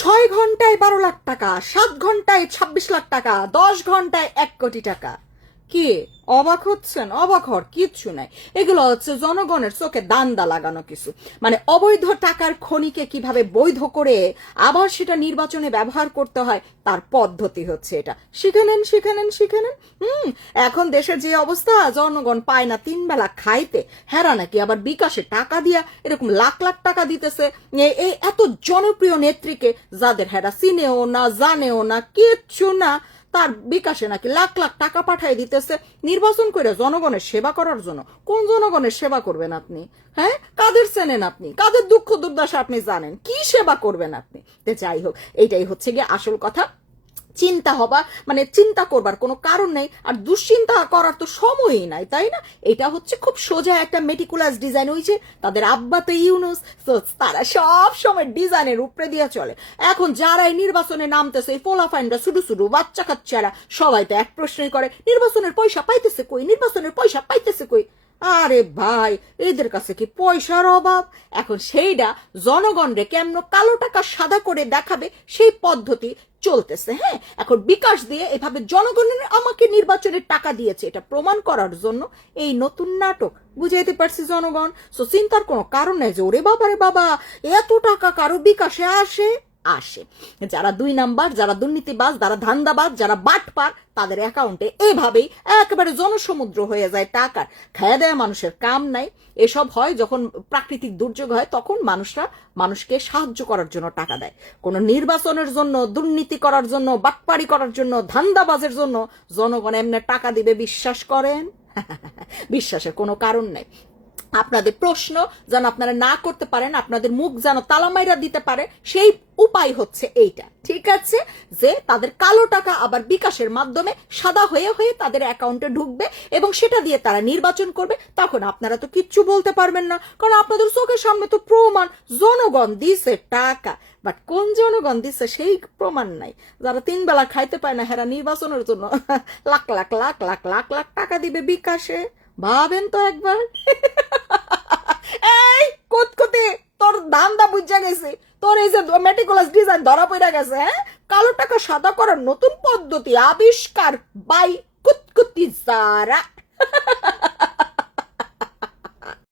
6 ঘন্টায় 12 লাখ টাকা, 7 ঘন্টায় 26 লাখ টাকা, 10 ঘন্টায় 1 কোটি টাকা। কি অবাক হচ্ছেন? অবাক হওয়ার কিচ্ছু নাই। এগুলো হচ্ছে জনগণের চোখে দান্দা লাগানো কিছু। মানে অবৈধ টাকার খনিকে কিভাবে বৈধ করে আবার সেটা নির্বাচনে ব্যবহার করতে হয় তার পদ্ধতি হচ্ছে এটা। শিখে নেন, শিখে নেন, শিখে নেন। এখন দেশের যে অবস্থা, জনগণ পায় না 3 বেলা খাইতে, হেরা নাকি আবার বিকাশে টাকা দিয়া এরকম লাখ লাখ টাকা দিতেছে এই এত জনপ্রিয় নেত্রীকে, যাদের হেরা চিনেও না, জানেও না, কিচ্ছু না, তার বিকাশে নাকি লাখ লাখ টাকা পাঠাই দিতেছে নির্বাচন করে জনগণের সেবা করার জন্য। কোন জনগণের সেবা করবেন আপনি? হ্যাঁ, কাদের চেনেন আপনি? কাদের দুঃখ দুর্দশা আপনি জানেন? কি সেবা করবেন আপনি? তো যাই হোক, এইটাই হচ্ছে গিয়ে আসল কথা। চিন্তা হবা মানে চিন্তা করবার কোনো কারণ নেই, আর দুশ্চিন্তা করার তো সময়ই নাই, তাই না? এটা হচ্ছে খুব সোজা একটা মেটিকুলাস ডিজাইন হয়েছে। তাদের আব্বা তো ইউনুস, তারা সব সময় ডিজাইনের উপরে দিয়ে চলে। এখন যারাই নির্বাচনে নামতেছে, এই পোলাফাইনরা, শুধু শুধু বাচ্চা কাচ্চারা, সবাই তো এক প্রশ্নই করে, নির্বাচনের পয়সা পাইতেছে কই? নির্বাচনের পয়সা পাইতেছে কই? আরে ভাই, এদের কাছে কি পয়সার অভাব? এখন সেইটা জনগণরে কেমন কালো টাকা সাদা করে দেখাবে সেই পদ্ধতি চলতেছে। হ্যাঁ, এখন বিকাশ দিয়ে এভাবে জনগণের আমাকে নির্বাচনের টাকা দিয়েছে এটা প্রমাণ করার জন্য এই নতুন নাটক। বুঝাইতে পারছি জনগণ? সো চিন্তার কোনো কারণ নেই যে ওরে বাবা রে বাবা, এত টাকা কারো বিকাশে আসে। আসে যারা 2 নাম্বার, যারা দুর্নীতিবাজ, যারা ধান্দাবাজ, যারা বাটপার, তাদের অ্যাকাউন্টে এভাবেই একেবারে জনসমুদ্র হয়ে যায় টাকার। খায়া দেয়া মানুষের কাম নাই। এসব হয় যখন প্রাকৃতিক দুর্যোগ হয়, তখন মানুষরা মানুষকে সাহায্য করার জন্য টাকা দেয়। কোনো নির্বাচনের জন্য, দুর্নীতি করার জন্য, বাটপারি করার জন্য, ধান্দাবাজের জন্য জনগণ এমনি টাকা দিবে বিশ্বাস করেন? বিশ্বাসের কোনো কারণ নেই। আপনাদের প্রশ্ন যেন আপনারা না করতে পারেন, আপনাদের মুখ যেন তালামাইরা দিতে পারে, সেই উপায় হচ্ছে এইটা। ঠিক আছে, যে তাদের কালো টাকা আবার বিকাশের মাধ্যমে সাদা হয়ে হয়ে তাদের অ্যাকাউন্টে ঢুকবে এবং সেটা দিয়ে তারা নির্বাচন করবে। তখন আপনারা তো কিচ্ছু বলতে পারবেন না, কারণ আপনাদের চোখের সামনে তো প্রমাণ জনগণ দিছে টাকা। বাট কোন জনগণ দিচ্ছে সেই প্রমাণ নাই। যারা 3 বেলা খাইতে পায় না, হেরা নির্বাচনের জন্য লাখ লাখ লাখ লাখ লাখ লাখ টাকা দিবে বিকাশে। ভাবেন তো একবার। এই কুতকুতি, তোর ধান্দা বুঝা গেছে। তোর এই যে মেটিকুলাস ডিজাইন ধরা পড়ে গেছে। হ্যাঁ, কালো টাকা সাদা করার নতুন পদ্ধতি আবিষ্কার বাই কুতকুতি যারা।